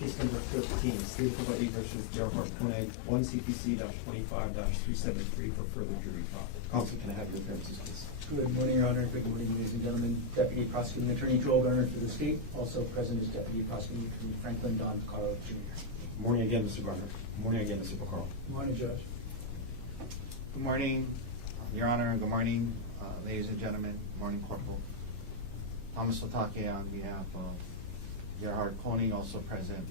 Case number 13, State of Hawaii versus Gerhardt Konig, 1 CPC-25-373 for further jury trial. Counsel, can I have your appearances, please? Good morning, Your Honor. Good morning, ladies and gentlemen. Deputy Prosecuting Attorney Joel Garner for the state. Also present is Deputy Prosecuting Attorney Franklin Don Picaro, Jr. Good morning again, Mr. Garner. Good morning again, Mr. Picaro. Good morning, Judge. Good morning, Your Honor. Good morning, ladies and gentlemen. Good morning, Corporal. Thomas Otake on behalf of Gerhardt Konig, also present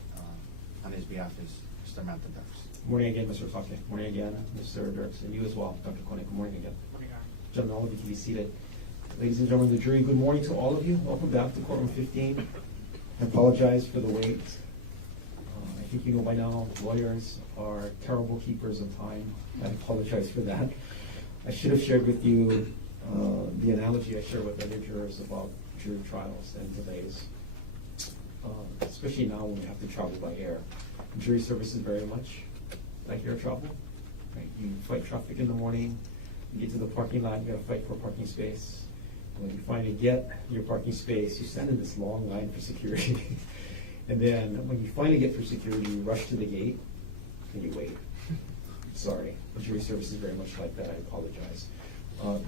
on his behalf is Mr. Manta Dirks. Good morning again, Mr. Otake. Good morning again, Mr. Dirks, and you as well, Dr. Konig. Good morning again. Good morning, Your Honor. Gentlemen, all of you can be seated. Ladies and gentlemen of the jury, good morning to all of you. Welcome back to courtroom 15. I apologize for the wait. I think you know by now, lawyers are terrible keepers of time. I apologize for that. I should have shared with you the analogy I share with other jurors about jury trials and delays, especially now when we have to travel by air. Jury service is very much like air travel. Right? You fight traffic in the morning, you get to the parking lot, you got to fight for a parking space. When you finally get your parking space, you stand in this long line for security. And then when you finally get through security, you rush to the gate and you wait. Sorry, the jury service is very much like that. I apologize.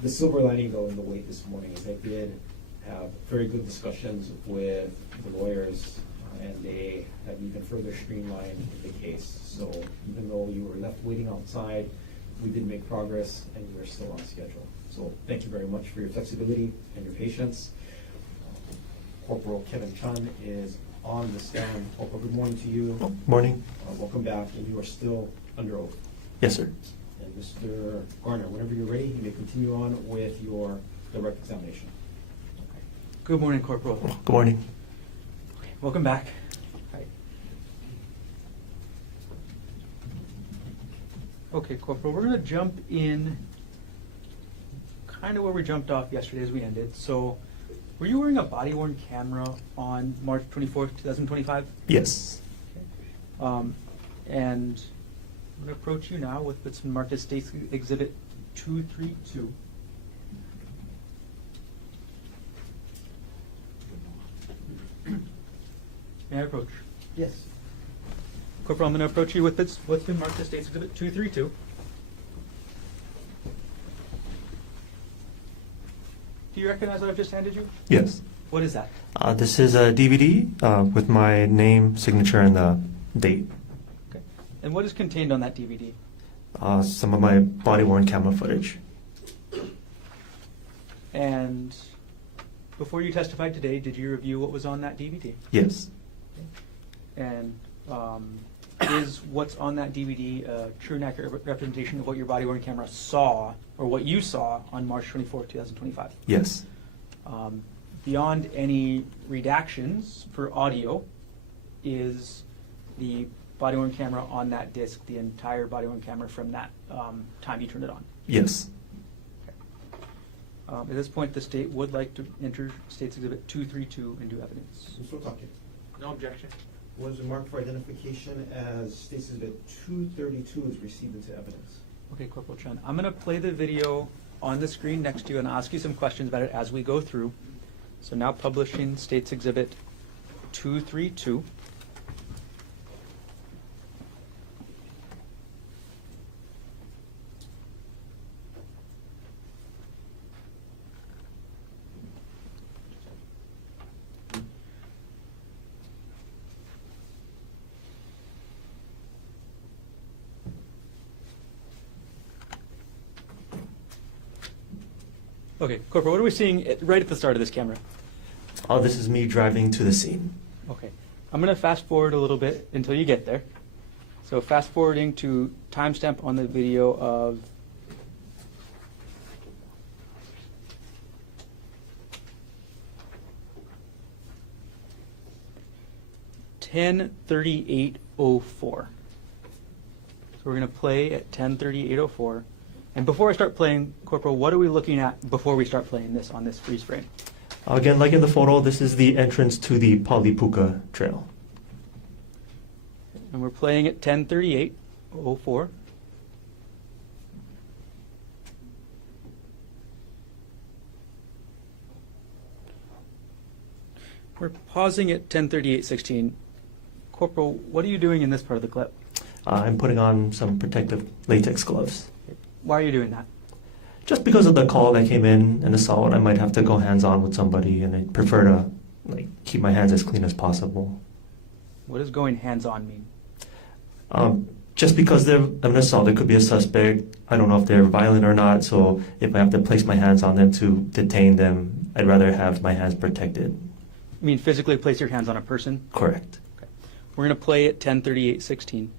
The silver lining, though, in the wait this morning is I did have very good discussions with the lawyers, and they have even further streamlined the case. So even though you were left waiting outside, we did make progress, and we're still on schedule. So thank you very much for your flexibility and your patience. Corporal Kevin Chun is on the stand. Corporal, good morning to you. Morning. Welcome back, and you are still under oath. Yes, sir. And Mr. Garner, whenever you're ready, you may continue on with your direct examination. Okay. Good morning, Corporal. Good morning. Welcome back. Hi. Okay, Corporal, we're going to jump in kind of where we jumped off yesterday as we ended. So, were you wearing a body-worn camera on March 24th, 2025? Yes. Okay. And I'm going to approach you now with what's marked as State's Exhibit 232. May I approach? Yes. Corporal, I'm going to approach you with what's been marked as State's Exhibit 232. Do you recognize what I've just handed you? Yes. What is that? This is a DVD with my name, signature, and the date. Okay. And what is contained on that DVD? Some of my body-worn camera footage. And before you testified today, did you review what was on that DVD? Yes. And is what's on that DVD a true and accurate representation of what your body-worn camera saw, or what you saw on March 24, 2025? Yes. Beyond any redactions for audio, is the body-worn camera on that disc the entire body-worn camera from that time you turned it on? Yes. At this point, the state would like to enter State's Exhibit 232 into evidence. Mr. Otake, No objection. was marked for identification as State's Exhibit 232 is received into evidence. Okay, Corporal Chun, I'm going to play the video on the screen next to you and ask you some questions about it as we go through. So now publishing State's Exhibit 232. Okay, Corporal, what are we seeing right at the start of this camera? This is me driving to the scene. Okay, I'm going to fast forward a little bit until you get there. So fast forwarding to timestamp on the video of (10:38:04). So we're going to play at 10:38:04. And before I start playing, Corporal, what are we looking at before we start playing this on this freeze frame? Again, like in the photo, this is the entrance to the Pali Puka Trail. And we're playing at 10:38:04. We're pausing at 10:38:16. Corporal, what are you doing in this part of the clip? I'm putting on some protective latex gloves. Why are you doing that? Just because of the call that came in, an assault, I might have to go hands-on with somebody, and I prefer to keep my hands as clean as possible. What does going hands-on mean? Just because they're an assault, it could be a suspect. I don't know if they're violent or not, so if I have to place my hands on them to detain them, I'd rather have my hands protected. You mean physically place your hands on a person? Correct. Okay. We're going to play at 10:38:16.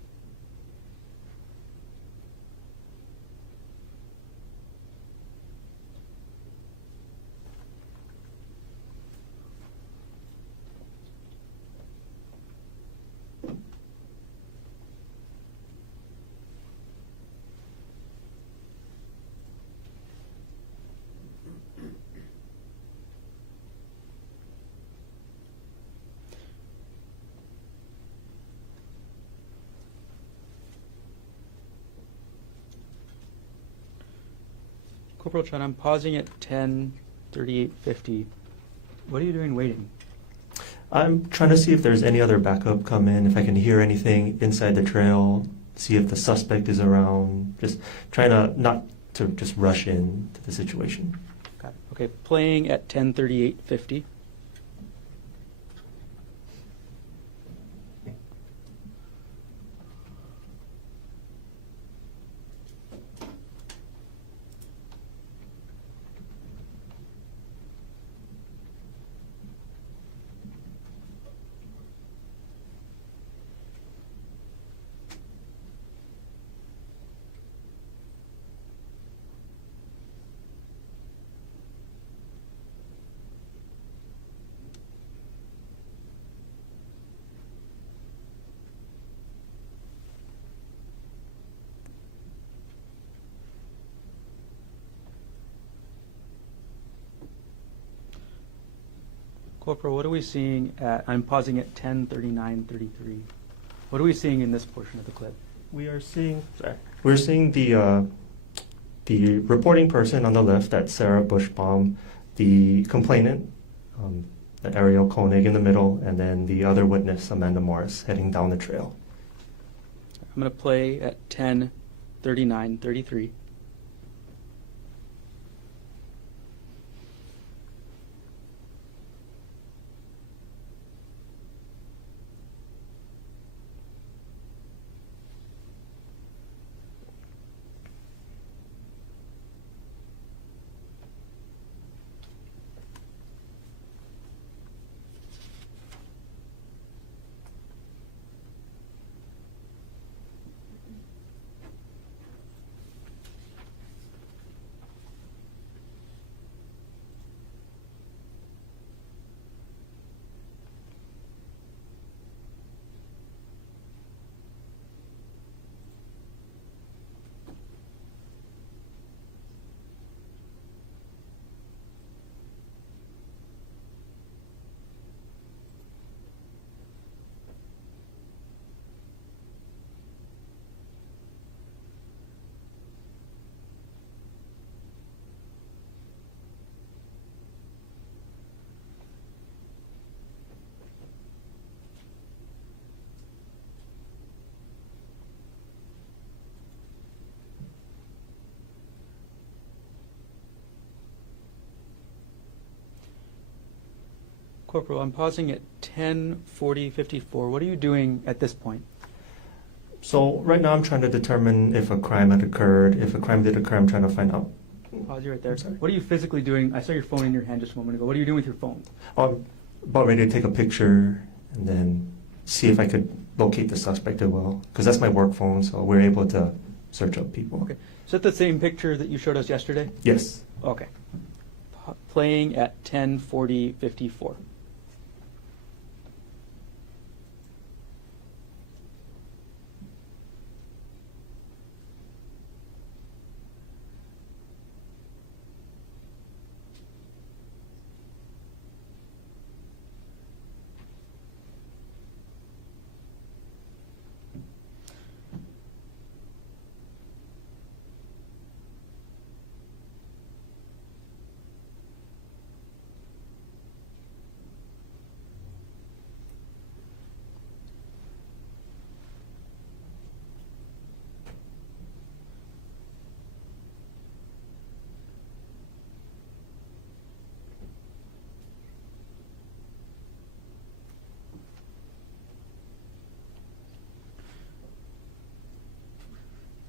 Corporal Chun, I'm pausing at 10:38:50. What are you doing waiting? I'm trying to see if there's any other backup come in, if I can hear anything inside the trail, see if the suspect is around, just trying to not to just rush into the situation. Got it. Okay, playing at 10:38:50. Corporal, what are we seeing at, I'm pausing at 10:39:33. What are we seeing in this portion of the clip? We're seeing the reporting person on the left, that's Sarah Buchsbaum, the complainant, Arielle Konig in the middle, and then the other witness, Amanda Morris, heading down the trail. I'm going to play at 10:39:33. Corporal, I'm pausing at 10:40:54. What are you doing at this point? So right now I'm trying to determine if a crime had occurred. If a crime did occur, I'm trying to find out. Pause you right there. Sorry. What are you physically doing? I saw your phone in your hand just a moment ago. What are you doing with your phone? I'm about ready to take a picture and then see if I could locate the suspect as well, because that's my work phone, so we're able to search up people. Okay. Is that the same picture that you showed us yesterday? Yes. Okay. Playing at 10:40:54.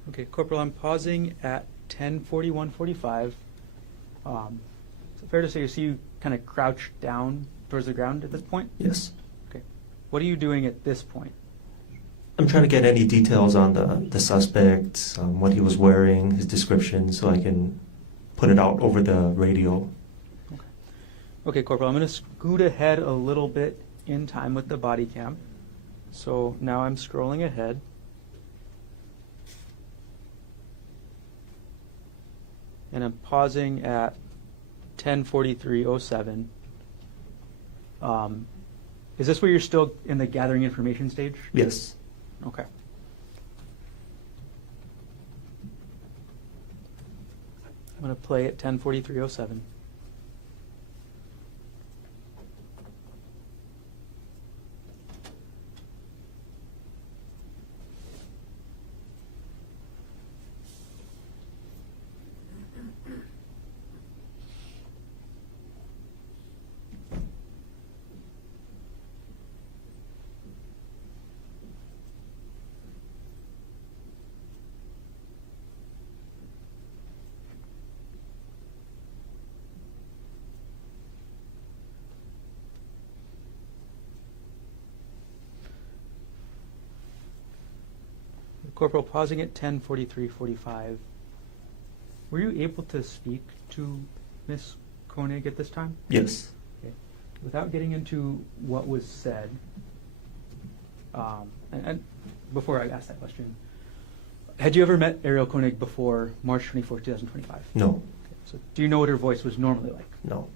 Okay, Corporal, I'm pausing at 10:41:45. Is it fair to say you see you kind of crouch down towards the ground at this point? Yes. Okay. What are you doing at this point? I'm trying to get any details on the suspect, what he was wearing, his description, so I can put it out over the radio. Okay, Corporal, I'm going to scoot ahead a little bit in time with the body cam. So now I'm scrolling ahead. And I'm pausing at 10:43:07. Is this where you're still in the gathering information stage? Yes. Okay. I'm going to play at 10:43:07. Corporal, pausing at 10:43:45. Were you able to speak to Miss Konig at this time? Yes. Okay. Without getting into what was said, and before I ask that question, had you ever met Arielle Konig before March 24, 2025? No. Okay. So do you know what her voice was normally like? No.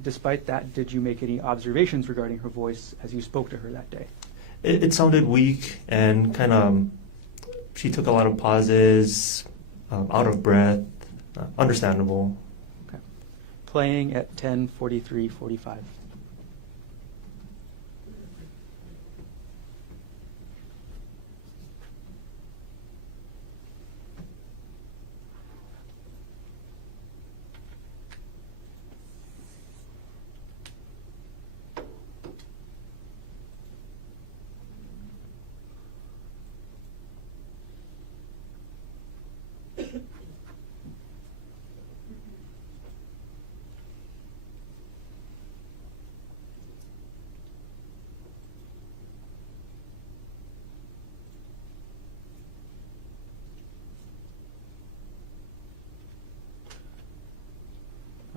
Despite that, did you make any observations regarding her voice as you spoke to her that day? It sounded weak and kind of, she took a lot of pauses, out of breath, understandable. Okay. Playing at 10:43:45.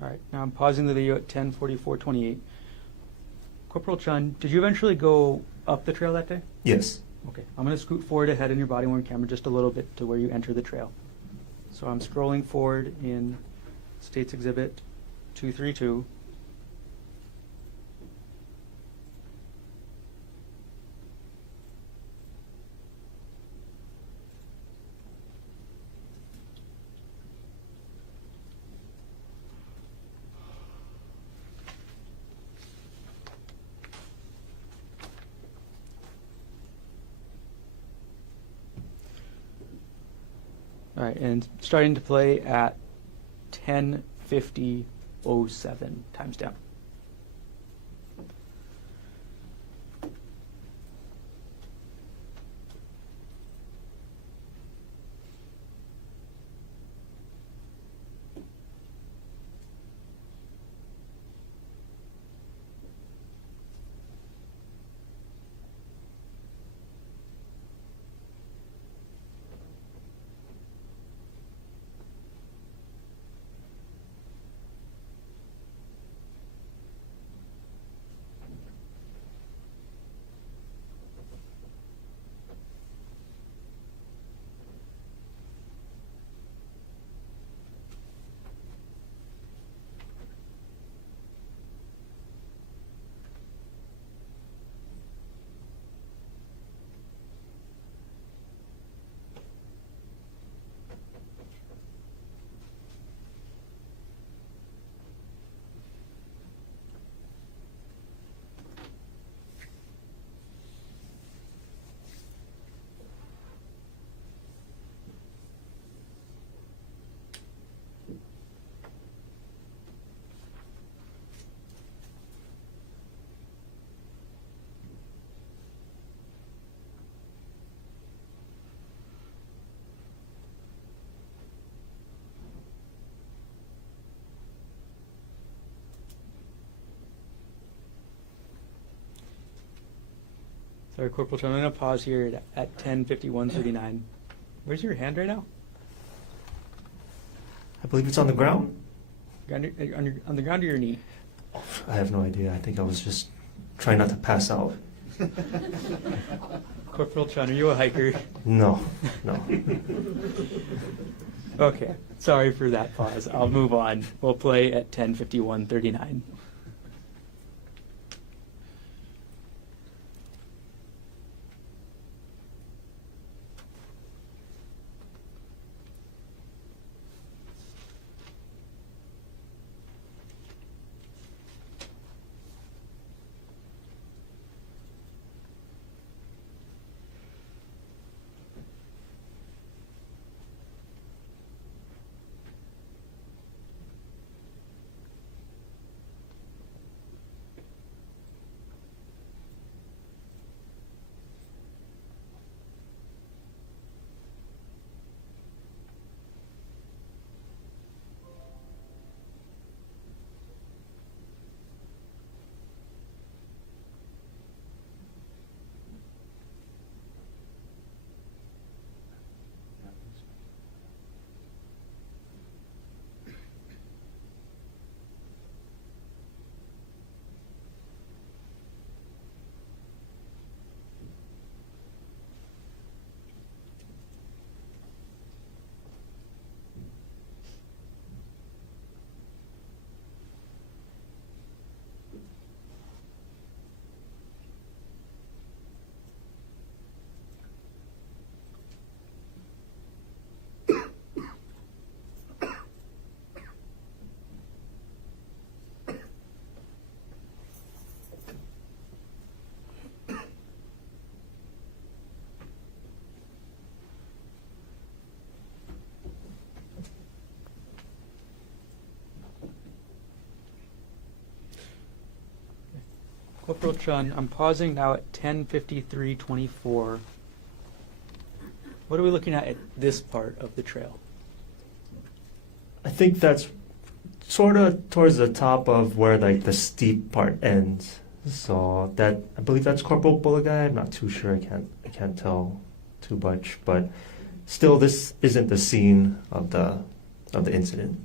All right, now I'm pausing the video at 10:44:28. Corporal Chun, did you eventually go up the trail that day? Yes. Okay, I'm going to scoot forward ahead in your body-worn camera just a little bit to where you enter the trail. So I'm scrolling forward in States Exhibit 232. All right, and starting to play at 10:50:07, times down. Sorry, Corporal Chun, I'm going to pause here at 10:51:39. Where's your hand right now? I believe it's on the ground. On the ground or your knee? I have no idea. I think I was just trying not to pass out. Corporal Chun, are you a hiker? No. Okay, sorry for that pause. I'll move on. We'll play at 10:51:39. Corporal Chun, I'm pausing now at 10:53:24. What are we looking at this part of the trail? I think that's sort of towards the top of where like the steep part ends. So that I believe that's Corporal Bulagai. I'm not too sure. I can't tell too much, but still, this isn't the scene of the incident.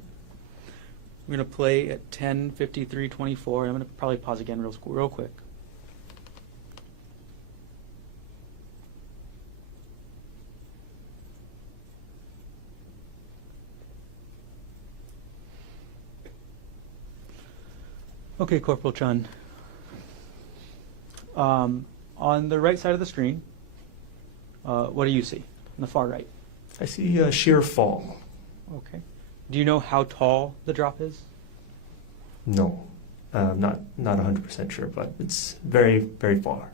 I'm going to play at 10:53:24. I'm going to probably pause again real quick. Okay, Corporal Chun. On the right side of the screen, what do you see? On the far right. I see a sheer fall. Okay. Do you know how tall the drop is? No, not 100% sure, but it's very, very far.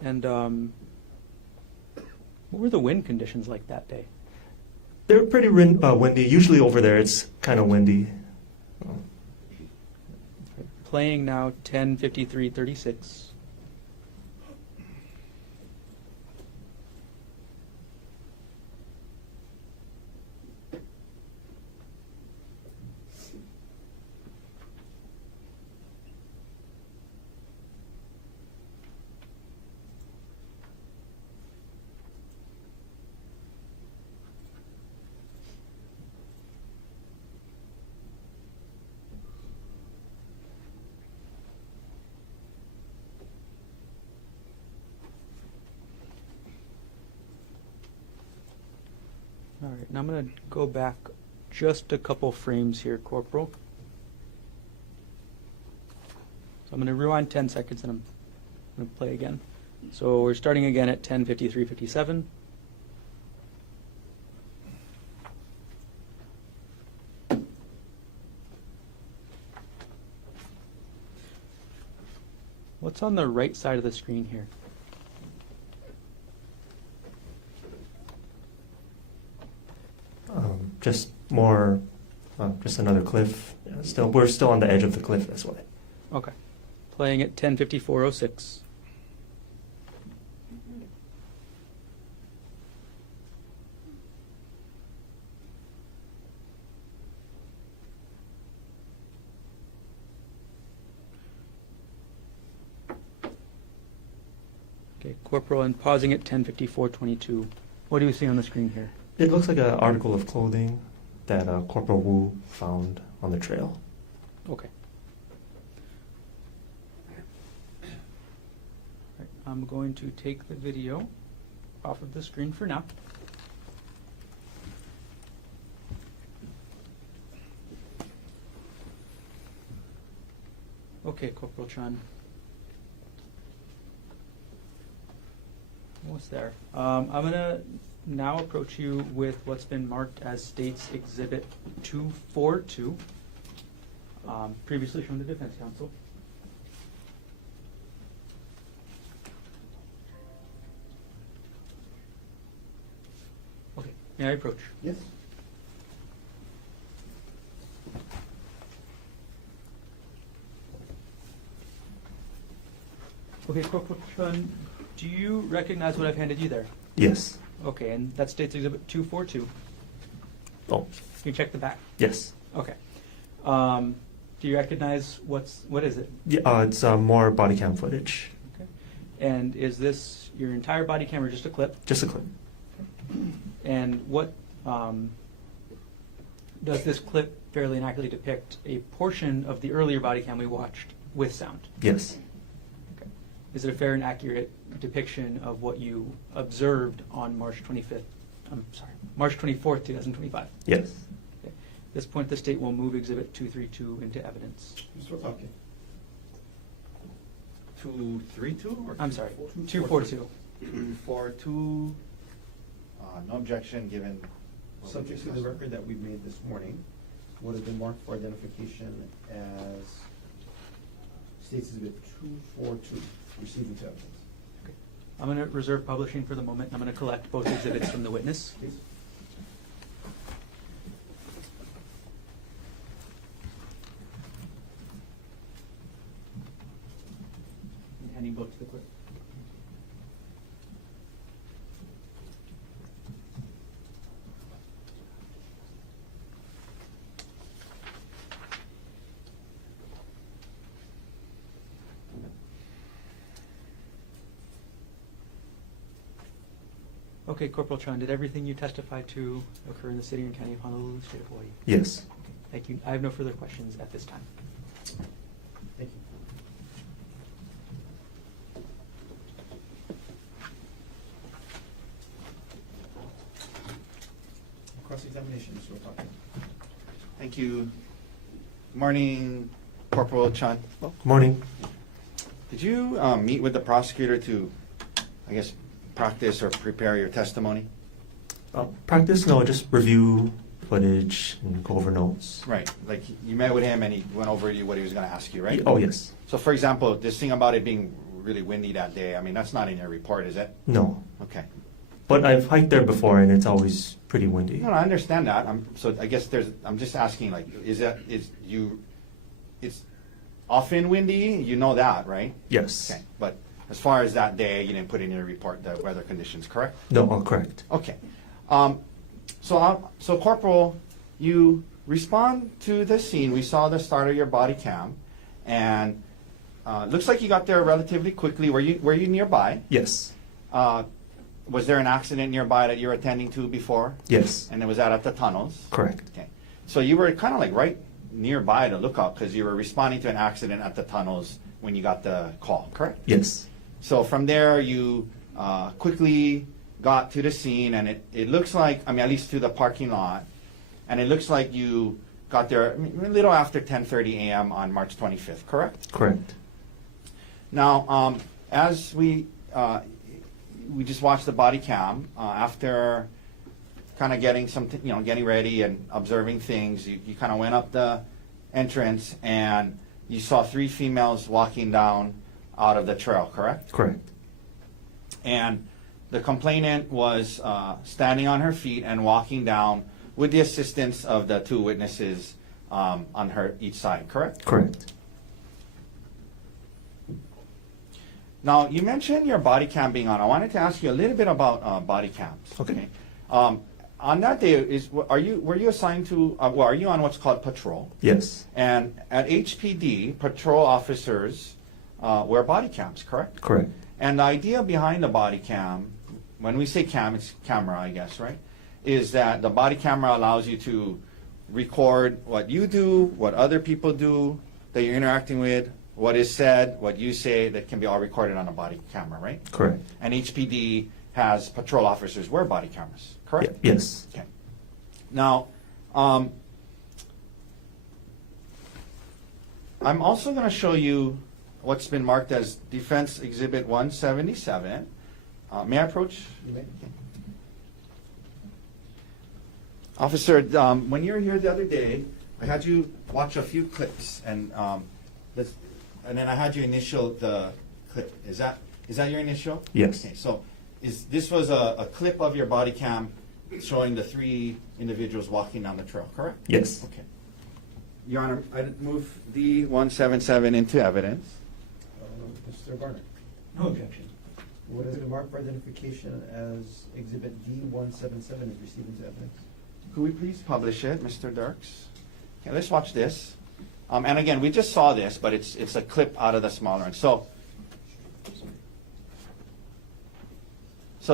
And what were the wind conditions like that day? They're pretty windy. Usually over there it's kind of windy. Playing now 10:53:36. All right, now I'm going to go back just a couple frames here, Corporal. So I'm going to rewind 10 seconds and I'm going to play again. So we're starting again at 10:53:57. What's on the right side of the screen here? Just more, just another cliff. Yeah, we're still on the edge of the cliff this way. Okay. Playing at 10:54:06. Okay, Corporal, and pausing at 10:54:22. What do you see on the screen here? It looks like an article of clothing that Corporal Wu found on the trail. Okay. Right, I'm going to take the video off of the screen for now. Okay, Corporal Chun. Almost there. I'm going to now approach you with what's been marked as State's Exhibit 242, previously shown to Defense Counsel. Okay, may I approach? Yes. Okay, Corporal Chun, do you recognize what I've handed you there? Yes. Okay, and that's State's Exhibit 242. Oh, Can you check the back? yes. Okay. Do you recognize what is it? Yeah, it's more body cam footage. Okay. And is this your entire body cam or just a clip? Just a clip. And what does this clip fairly and accurately depict a portion of the earlier body cam we watched with sound? Yes. Okay. Is it a fair and accurate depiction of what you observed on March 24th, 2025? Yes. Okay. At this point, the state will move Exhibit 232 into evidence. Mr. Otake. 232 or I'm sorry, 242. 242. 242. No objection given. what we Subject to the discussed. record that we've made this morning, would have been marked for identification as State's Exhibit 242, received into evidence. Okay. I'm going to reserve publishing for the moment. I'm going to collect both exhibits from the witness. Please. And handing both to the clerk. Okay, Corporal Chun, did everything you testified to occur in the city and county of Honolulu, state of Hawaii? Yes. Thank you. I have no further questions at this time. Thank you. Cross-examination, Mr. Otake. Thank you. Morning, Corporal Chun. Good morning. Did you meet with the prosecutor to, I guess, practice or prepare your testimony? Practice? No, just review footage and go over notes. Right, like you met with him and he went over what he was going to ask you, right? Oh, yes. So for example, this thing about it being really windy that day, I mean, that's not in your report, is it? No. Okay. But I've hiked there before and it's always pretty windy. No, I understand that. So I guess I'm just asking, like, it's often windy, you know that, right? Yes. Okay, but as far as that day, you didn't put in your report the weather conditions, correct? No, correct. Okay. So Corporal, you respond to the scene. We saw the start of your body cam, and looks like you got there relatively quickly. Were you nearby? Yes. Was there an accident nearby that you were attending to before? Yes. And was that at the tunnels? Correct. Okay. So you were kind of like right nearby the lookout because you were responding to an accident at the tunnels when you got the call, correct? Yes. So from there, you quickly got to the scene, and it looks like, I mean, at least to the parking lot, and it looks like you got there a little after 10:30 a.m. on March 25th, correct? Correct. Now, as we just watched the body cam, after kind of getting getting ready and observing things, you kind of went up the entrance, and you saw 3 females walking down out of the trail, correct? Correct. And the complainant was standing on her feet and walking down with the assistance of the 2 witnesses on her each side, correct? Correct. Now, you mentioned your body cam being on. I wanted to ask you a little bit about body cams. Okay. On that day, were you assigned to? Are you on what's called patrol? Yes. And at HPD, patrol officers wear body cams, correct? Correct. And the idea behind the body cam, when we say cam, it's camera, I guess, right? Is that the body camera allows you to record what you do, what other people do that you're interacting with, what is said, what you say, that can be all recorded on a body camera, right? Correct. And HPD has patrol officers wear body cameras, correct? Yes. Okay. Now, I'm also going to show you what's been marked as Defense Exhibit 177. May I approach? You may. Okay. Officer, when you were here the other day, I had you watch a few clips, and then I had you initial the clip. Is that your initial? Yes. Okay, so this was a clip of your body cam showing the 3 individuals walking down the trail, correct? Yes. Okay. Your Honor, I move D177 into evidence. Mr. Garner, No objection. what has been marked for identification as Exhibit D177 is received into evidence? Could we please publish it, Mr. Dirks? Okay, let's watch this. And again, we just saw this, but it's a clip out of the smaller one. So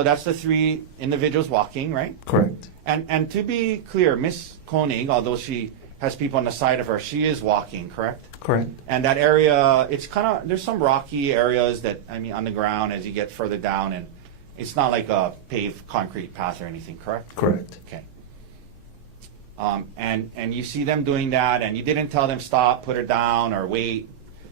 that's the 3 individuals walking, right? Correct. And to be clear, Miss Konig, although she has people on the side of her, she is walking, correct? Correct. And that area, it's kind of, there's some rocky areas that, on the ground as you get further down, and it's not like a paved concrete path or anything, correct? Correct. Okay. And you see them doing that, and you didn't tell them stop, put her down, or wait.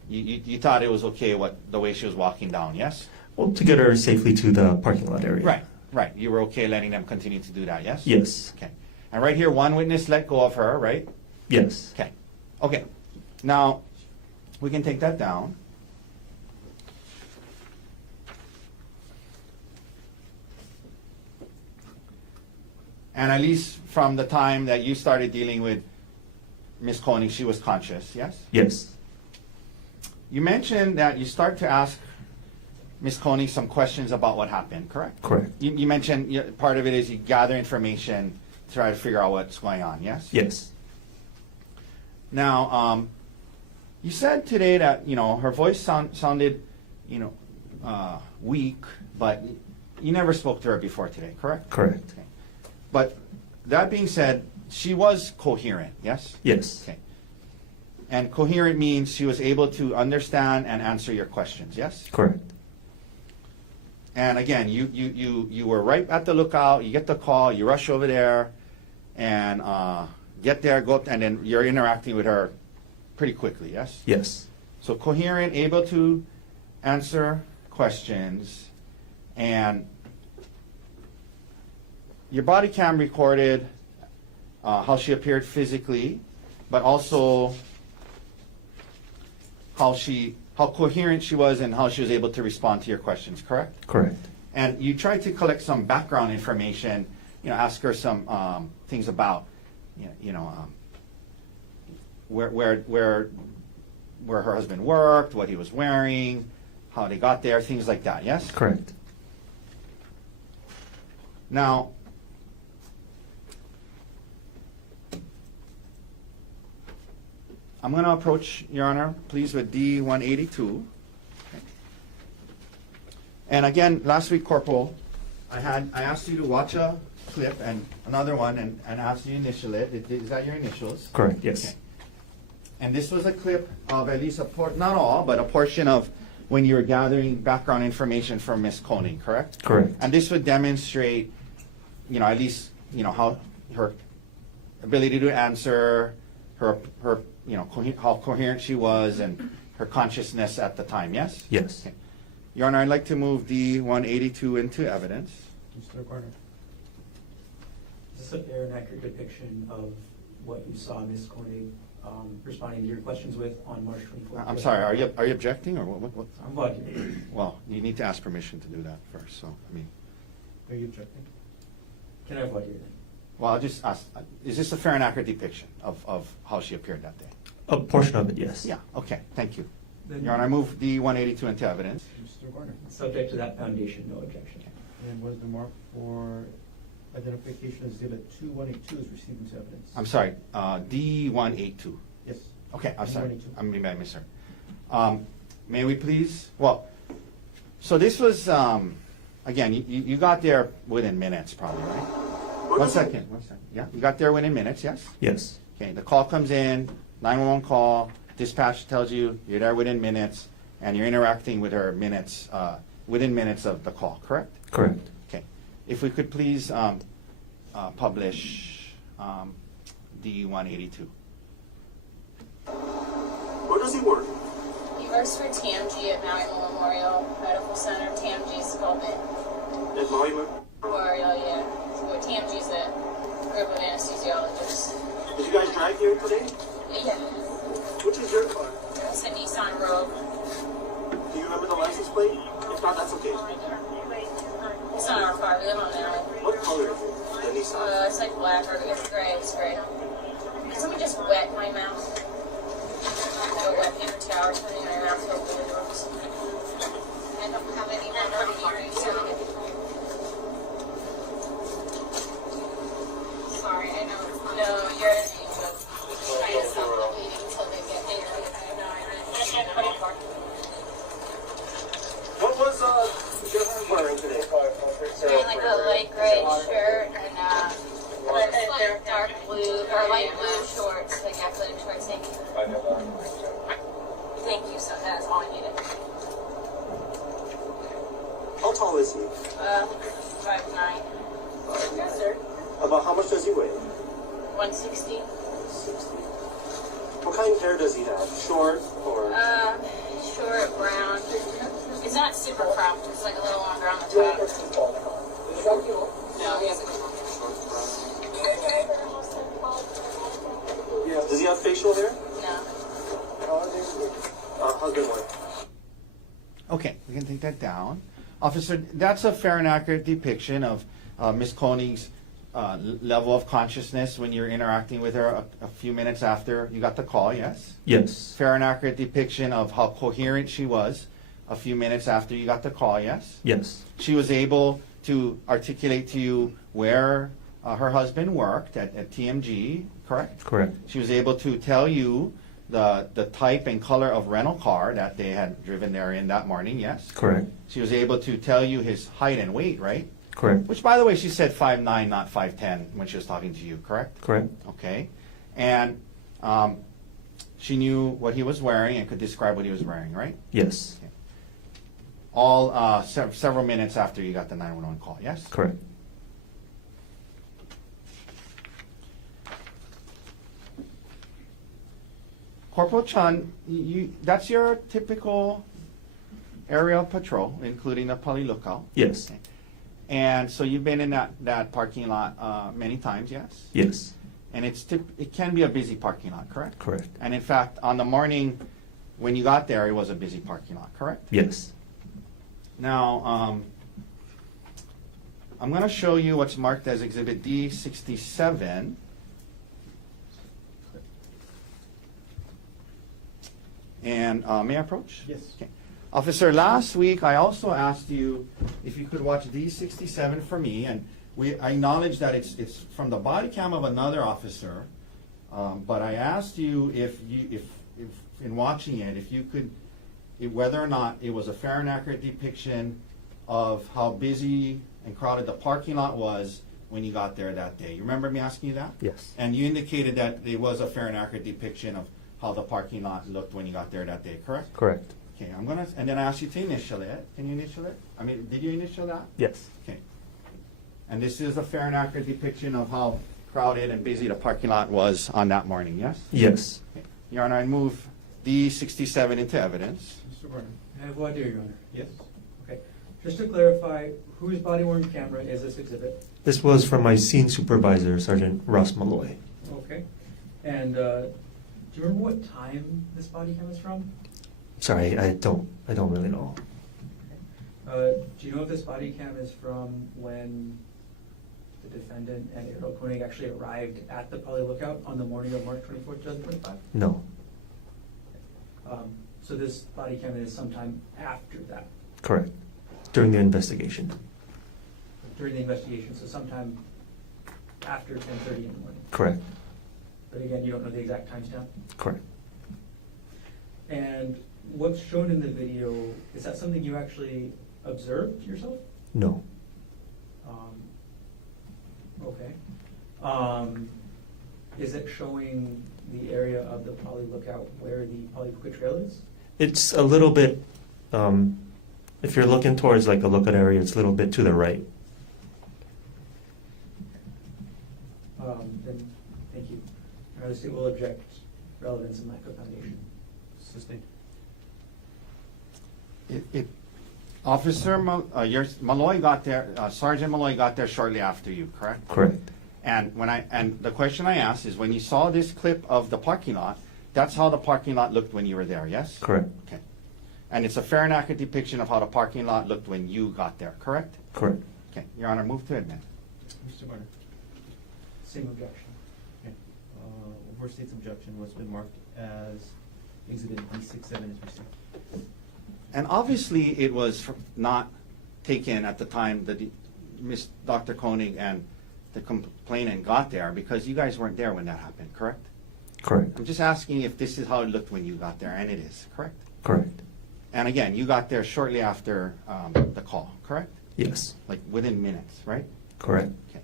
You thought it was okay the way she was walking down, yes? Well, to get her safely to the parking lot area. Right. You were okay letting them continue to do that, yes? Yes. Okay. And right here, one witness let go of her, right? Yes. Okay. Okay. Now, we can take that down. And at least from the time that you started dealing with Ms. Konig, she was conscious, yes? Yes. You mentioned that you start to ask Ms. Konig some questions about what happened, correct? Correct. You mentioned part of it is you gather information to try to figure out what's going on, yes? Yes. Now, you said today that, her voice sounded, weak, but you never spoke to her before today, correct? Correct. Okay. But that being said, she was coherent, yes? Yes. Okay. And coherent means she was able to understand and answer your questions, yes? Correct. And again, you were right at the lookout, you get the call, you rush over there, and get there, and then you're interacting with her pretty quickly, yes? Yes. So coherent, able to answer questions, and your body cam recorded how she appeared physically, but also how coherent she was and how she was able to respond to your questions, correct? Correct. And you tried to collect some background information, ask her some things about, where her husband worked, what he was wearing, how they got there, things like that, yes? Correct. Now, I'm going to approach, Your Honor, please, with D-182. Okay. And again, last week, Corporal, I asked you to watch a clip and another one and asked you to initial it. Is that your initials? Correct. Yes. Okay. And this was a clip of at least not all, but a portion of when you were gathering background information from Ms. Konig, correct? Correct. And this would demonstrate, at least, how her ability to answer, her how coherent she was, and her consciousness at the time, yes? Yes. Okay. Your Honor, I'd like to move D-182 into evidence. Mr. Garner, Is this a fair and accurate depiction of what you saw Ms. Konig responding to your questions with on March 24th? I'm sorry, are you objecting, or what? I'm glad you did. Well, you need to ask permission to do that first, so, are you objecting? Can I have what you then? Well, I'll just ask, is this a fair and accurate depiction of how she appeared that day? A portion of it, yes. Yeah, okay, thank you. Then- Your Honor, I move D-182 into evidence. Mr. Garner, Subject to that foundation, no objection. and what has been marked for identification as Exhibit 2182 is received into evidence? I'm sorry, D-182. Yes. Okay, I'm sorry, 182. I misheard. May we please, well, So this was, again, you got there within minutes probably, right? One second. Yeah, you got there within minutes, yes? Yes. Okay, the call comes in, 911 call, dispatch tells you you're there within minutes, and you're interacting with her minutes, within minutes of the call, correct? Correct. Okay. If we could please publish D182. Where does he work? He works for TMG at Maui Memorial Medical Center. TMG's called it At Maui? Memorial, yeah. So TMG's a group of anesthesiologists. Did you guys drive here today? Yeah. Which is your car? It's a Nissan Rogue. Do you remember the license plate? If not, that's okay. It's not our car. We live on Maui. What color is it? The Nissan? It's like black or it's gray. It's gray. Can somebody just wet my mouth? Go wet paper towel or something in my mouth so it works. I don't have any more hearing, so sorry, I know. No, you're an angel. I just stop the bleeding until they get there. No, I What was Gerhardt wearing today? wearing like a light gray shirt and like dark blue or light blue shorts, like athletic shorts. Thank you. Thank you. So that's all I needed. How tall is he? 5'9". Yes, sir. About how much does he weigh? 160. 60. What kind of hair does he have? Short or? Short brown. It's not super cropped. It's like a little longer on the top. No, he has a short brown. Yeah. Does he have facial hair? No. Husband, wife. Okay, we can take that down. Officer, that's a fair and accurate depiction of Ms. Konig's level of consciousness when you're interacting with her a few minutes after you got the call, yes? Yes. Fair and accurate depiction of how coherent she was a few minutes after you got the call, yes? Yes. She was able to articulate to you where her husband worked at TMG, correct? Correct. She was able to tell you the type and color of rental car that they had driven there in that morning, yes? Correct. She was able to tell you his height and weight, right? Correct. Which, by the way, she said 5'9", not 5'10", when she was talking to you, correct? Correct. Okay. And she knew what he was wearing and could describe what he was wearing, right? Yes. All several minutes after you got the 911 call, yes? Correct. Corporal Chun, that's your typical aerial patrol, including the Pali Lookout. Yes. And so you've been in that parking lot many times, yes? Yes. And it can be a busy parking lot, correct? Correct. And in fact, on the morning when you got there, it was a busy parking lot, correct? Yes. Now, I'm going to show you what's marked as Exhibit D67. And may I approach? Yes. Okay. Officer, last week I also asked you if you could watch D67 for me, and I acknowledge that it's from the body cam of another officer, but I asked you if in watching it, if you could, whether or not it was a fair and accurate depiction of how busy and crowded the parking lot was when you got there that day. You remember me asking you that? Yes. And you indicated that it was a fair and accurate depiction of how the parking lot looked when you got there that day, correct? Correct. Okay, and then I asked you to initial it. Can you initial it? I mean, did you initial that? Yes. Okay. And this is a fair and accurate depiction of how crowded and busy the parking lot was on that morning, yes? Yes. Okay. Your Honor, I move D67 into evidence. Mr. Brennan, I have one, dear Your Honor. Yes. Okay. Just to clarify, whose body-worn camera is this exhibit? This was from my scene supervisor, Sergeant Ross Malloy. Okay. And do you remember what time this body cam is from? Sorry, I don't really know. Do you know if this body cam is from when the defendant and Arielle Konig actually arrived at the Pali Lookout on the morning of March 24, 2025? No. So this body cam is sometime after that, Correct. During the investigation. during the investigation, so sometime after 10:30 in the morning. Correct. But again, you don't know the exact timestamp? Correct. And what's shown in the video, is that something you actually observed yourself? No. Okay. Is it showing the area of the Pali Lookout where the Pali Puka Trail is? It's a little bit, if you're looking towards like a lookout area, it's a little bit to the right. Then, thank you. The state will object relevance and lack of foundation. Sustained. Officer Malloy got there, Sergeant Malloy got there shortly after you, correct? Correct. And the question I asked is, when you saw this clip of the parking lot, that's how the parking lot looked when you were there, yes? Correct. Okay. And it's a fair and accurate depiction of how the parking lot looked when you got there, correct? Correct. Okay, Your Honor, move to admit. Mr. Garner. Same objection. Okay. Over state's objection, what's been marked as exhibit D67 is received. And obviously, it was not taken at the time that Dr. Konig and the complainant got there, because you guys weren't there when that happened, correct? Correct. I'm just asking if this is how it looked when you got there, and it is, correct? Correct. And again, you got there shortly after the call, correct? Yes. Like within minutes, right? Correct. Okay.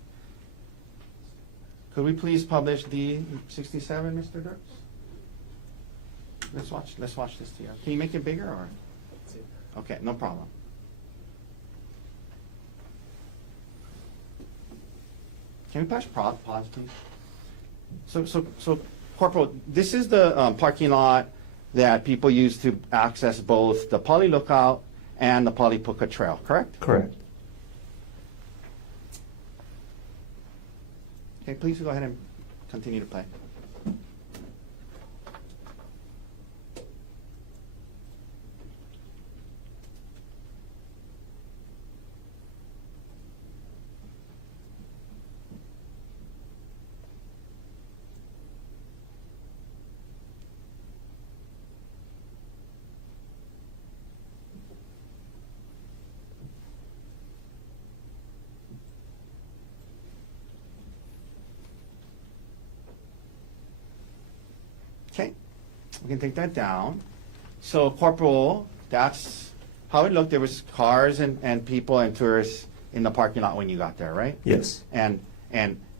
Could we please publish D67, Mr. Dirks? Let's watch this together. Can you make it bigger, or? Okay, no problem. Can we push pause, please? So, Corporal, this is the parking lot that people use to access both the Pali Lookout and the Pali Puka Trail, correct? Correct. Okay, please go ahead and continue to play. Okay, we can take that down. So, Corporal, that's how it looked. There was cars and people and tourists in the parking lot when you got there, right? Yes. And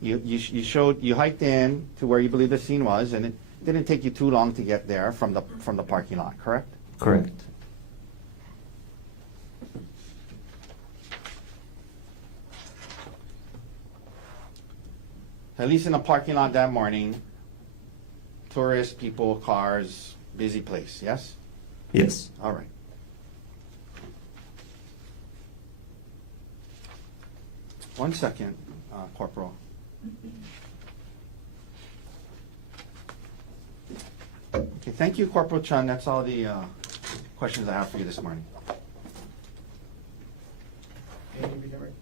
you hiked in to where you believe the scene was, and it didn't take you too long to get there from the parking lot, correct? Correct. At least in the parking lot that morning, tourists, people, cars, busy place, yes? Yes. All right. One second, Corporal. Okay, thank you, Corporal Chun. That's all the questions I have for you this morning. Anything we can write?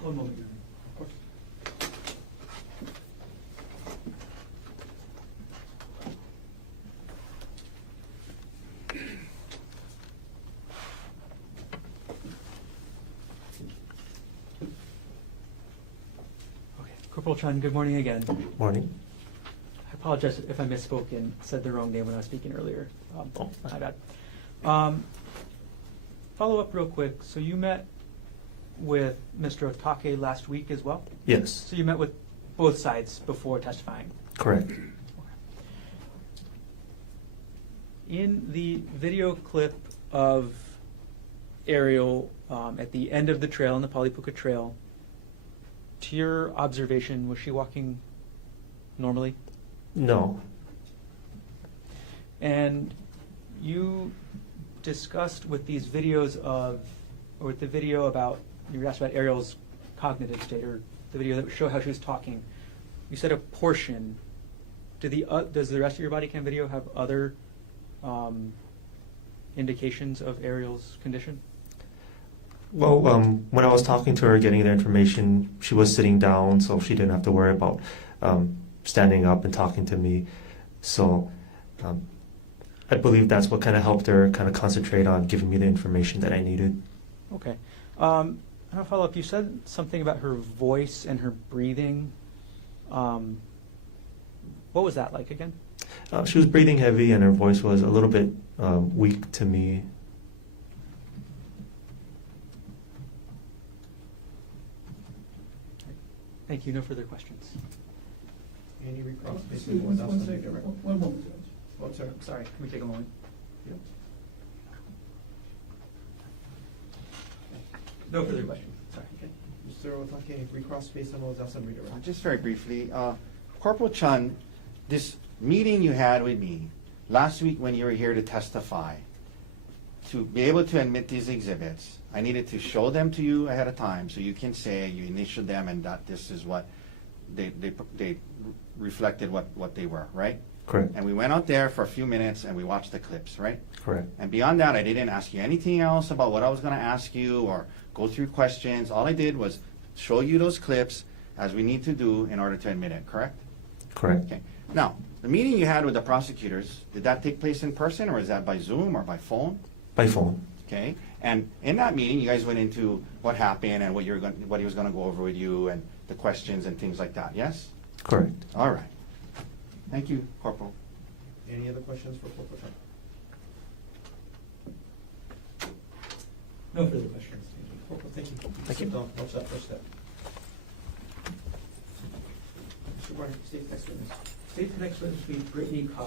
One moment. Of course. Okay, Corporal Chun, good morning again. Morning. I apologize if I misspoke and said the wrong name when I was speaking earlier. Oh. My bad. Follow up real quick. So you met with Mr. Otake last week as well? Yes. So you met with both sides before testifying? Correct. In the video clip of Arielle at the end of the trail, in the Pali Puka Trail, to your observation, was she walking normally? No. And you discussed with these videos of, or with the video about, you were asked about Arielle's cognitive state, or the video that would show how she was talking. You said a portion. Does the rest of your body cam video have other indications of Arielle's condition? Well, when I was talking to her, getting the information, she was sitting down, so she didn't have to worry about standing up and talking to me. So I believe that's what kind of helped her kind of concentrate on giving me the information that I needed. Okay. And I'll follow up. You said something about her voice and her breathing. What was that like again? She was breathing heavy and her voice was a little bit weak to me. Thank you. No further questions. Any recross space Excuse me, memos one outside second. redirect? One moment, Judge. Oh, sorry. Sorry, can we take a moment? Yep. No further questions. Sorry. Okay. Mr. Otake, recross space memos outside redirect. Just very briefly, Corporal Chun, this meeting you had with me last week when you were here to testify, to be able to admit these exhibits, I needed to show them to you ahead of time so you can say you initialed them and that this is what they reflected what they were, right? Correct. And we went out there for a few minutes and we watched the clips, right? Correct. And beyond that, I didn't ask you anything else about what I was going to ask you or go through questions. All I did was show you those clips as we need to do in order to admit it, correct? Correct. Okay. Now, the meeting you had with the prosecutors, did that take place in person or is that by Zoom or by phone? By phone. Okay. And in that meeting, you guys went into what happened and what he was going to go over with you and the questions and things like that, yes? Correct. All right. Thank you, Corporal. Any other questions for Corporal Chun? No further questions. Corporal, thank you. Thank you. Sit down. Watch that first step. Mr. Barney, state next witness. State the next witness will be Brittany Cobb.